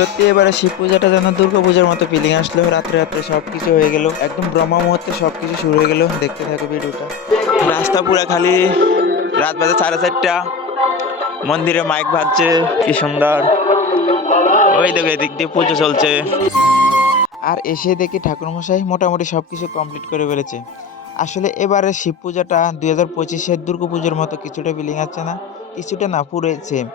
সত্যি এবারে শিব পূজাটা যেন দুর্গা পূজার মতো ফিলিং আসলো। রাত্রে রাত্রে সবকিছু হয়ে গেল, একদম ব্রহ্ম মুহূর্তে সবকিছু শুরু হয়ে গেল। দেখতে থাকো ভিডিওটা। রাস্তা পুরা খালি, রাত বাজে 4:30। মন্দিরে মাইক বাজছে, কি সুন্দর। ওই দেখো এদিক দিয়ে পুজো চলছে। আর এসে দেখি ঠাকুরমশাই মোটামুটি সবকিছু কমপ্লিট করে ফেলেছে। আসলে এবারে শিব পূজাটা 2025-এর দুর্গা পুজোর মতো কিছুটা ফিলিং আসছে না? কিছুটা না, পুরোই সেম।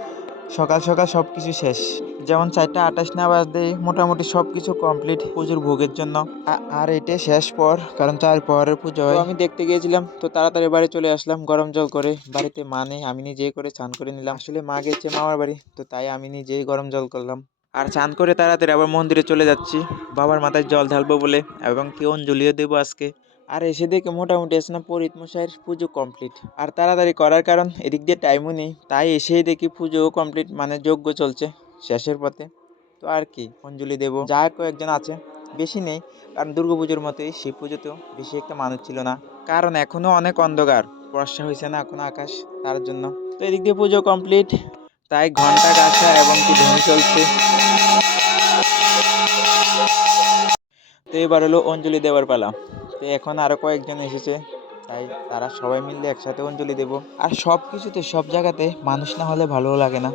সকাল সকাল সবকিছু শেষ, যেমন 4:28 না বাজতেই মোটামুটি সবকিছু কমপ্লিট পুজোর ভোগের জন্য। আর এটা শেষ পর, কারণ 4 পরের পুজো হয়। তো আমি দেখতে গিয়েছিলাম, তো তাড়াতাড়ি বাড়ি চলে আসলাম গরম জল করে। বাড়িতে মা নেই, আমি নিজেই করে স্নান করে নিলাম। আসলে মা গেছে মামার বাড়ি, তো তাই আমি নিজেই গরম জল করলাম। আর স্নান করে তাড়াতাড়ি আবার মন্দিরে চলে যাচ্ছি বাবার মাথায় জল ঢালবো বলে, এবং কি অঞ্জলিও দেবো আজকে। আর এসে দেখে মোটামুটি আসলাম পুরোহিত মশাইয়ের পুজো কমপ্লিট। আর তাড়াতাড়ি করার কারণ এদিক দিয়ে টাইমও নেই, তাই এসেই দেখি পুজোও কমপ্লিট, মানে যজ্ঞ চলছে শেষের পথে। তো আর কি অঞ্জলি দেবো, যা কয়েকজন আছে, বেশি নেই। কারণ দুর্গাপুজোর মতোই শিব পুজোতেও বেশি একটা মানুষ ছিল না, কারণ এখনো অনেক অন্ধকার, বর্ষা হয়েছে না এখনো আকাশ, তার জন্য। তো এদিক দিয়ে পুজো কমপ্লিট, তাই ঘন্টা কাঁসা এবং কি ধ্বনি চলছে। তো এবার হলো অঞ্জলি দেওয়ার পালা। তো এখন আরো কয়েকজন এসেছে, তাই তারা সবাই মিলে একসাথে অঞ্জলি দেব। আর সব কিছুতে সব জায়গাতে মানুষ না হলে ভালোও লাগে না।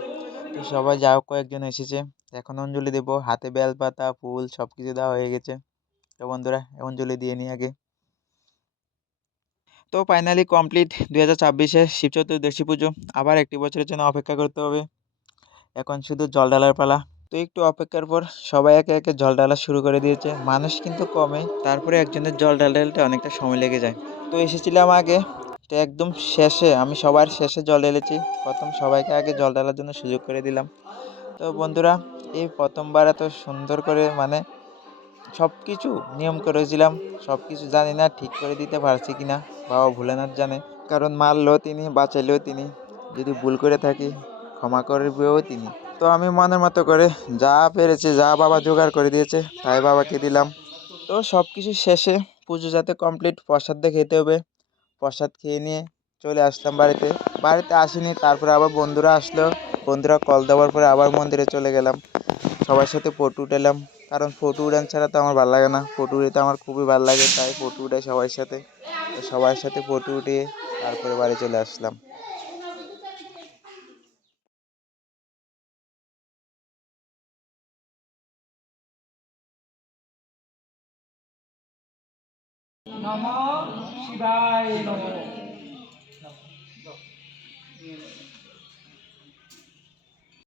তো সবাই যাও, কয়েকজন এসেছে, এখন অঞ্জলি দেব। হাতে বেলপাতা ফুল সবকিছু দেওয়া হয়ে গেছে। তো বন্ধুরা অঞ্জলি দিয়ে নিই আগে। তো ফাইনালি কমপ্লিট 2026-এ শিব চতুর্দশী পুজো। আবার একটি বছরের জন্য অপেক্ষা করতে হবে, এখন শুধু জল ঢালার পালা। তো একটু অপেক্ষার পর সবাই একে একে জল ঢালা শুরু করে দিয়েছে। মানুষ কিন্তু কমে, তারপরে একজনের জল ঢালতে অনেকটা সময় লেগে যায়। তো এসেছিলাম আগে, তো একদম শেষে আমি সবার শেষে জল ঢেলেছি। প্রথম সবাইকে আগে জল ঢালার জন্য সুযোগ করে দিলাম। তো বন্ধুরা, এই প্রথমবার এত সুন্দর করে, মানে সব কিছু নিয়ম করেছিলাম, সব কিছু জানি না ঠিক করে দিতে পারছি কিনা, বাবা ভোলেনাথ জানে। কারণ মারলেও তিনি, বাঁচাইলেও তিনি, যদি ভুল করে থাকি ক্ষমা করবেও তিনি। তো আমি মনের মতো করে যা পেরেছি, যা বাবা জোগাড় করে দিয়েছে তাই বাবাকে দিলাম। তো সব কিছু শেষে পুজো যাতে কমপ্লিট, প্রসাদ দিয়ে খেতে হবে। প্রসাদ খেয়ে নিয়ে চলে আসলাম বাড়িতে। বাড়িতে আসিনি, তারপরে আবার বন্ধুরা আসলো। বন্ধুরা কল দেওয়ার পরে আবার মন্দিরে চলে গেলাম, সবার সাথে ফটো উঠালাম। কারণ ফটো উঠান ছাড়া তো আমার ভালো লাগে না, ফটো উঠাতে আমার খুবই ভালো লাগে, তাই ফটো উঠাই সবার সাথে। তো সবার সাথে ফটো উঠিয়ে তারপরে বাড়ি চলে আসলাম। নমঃ শিবায় নমঃ।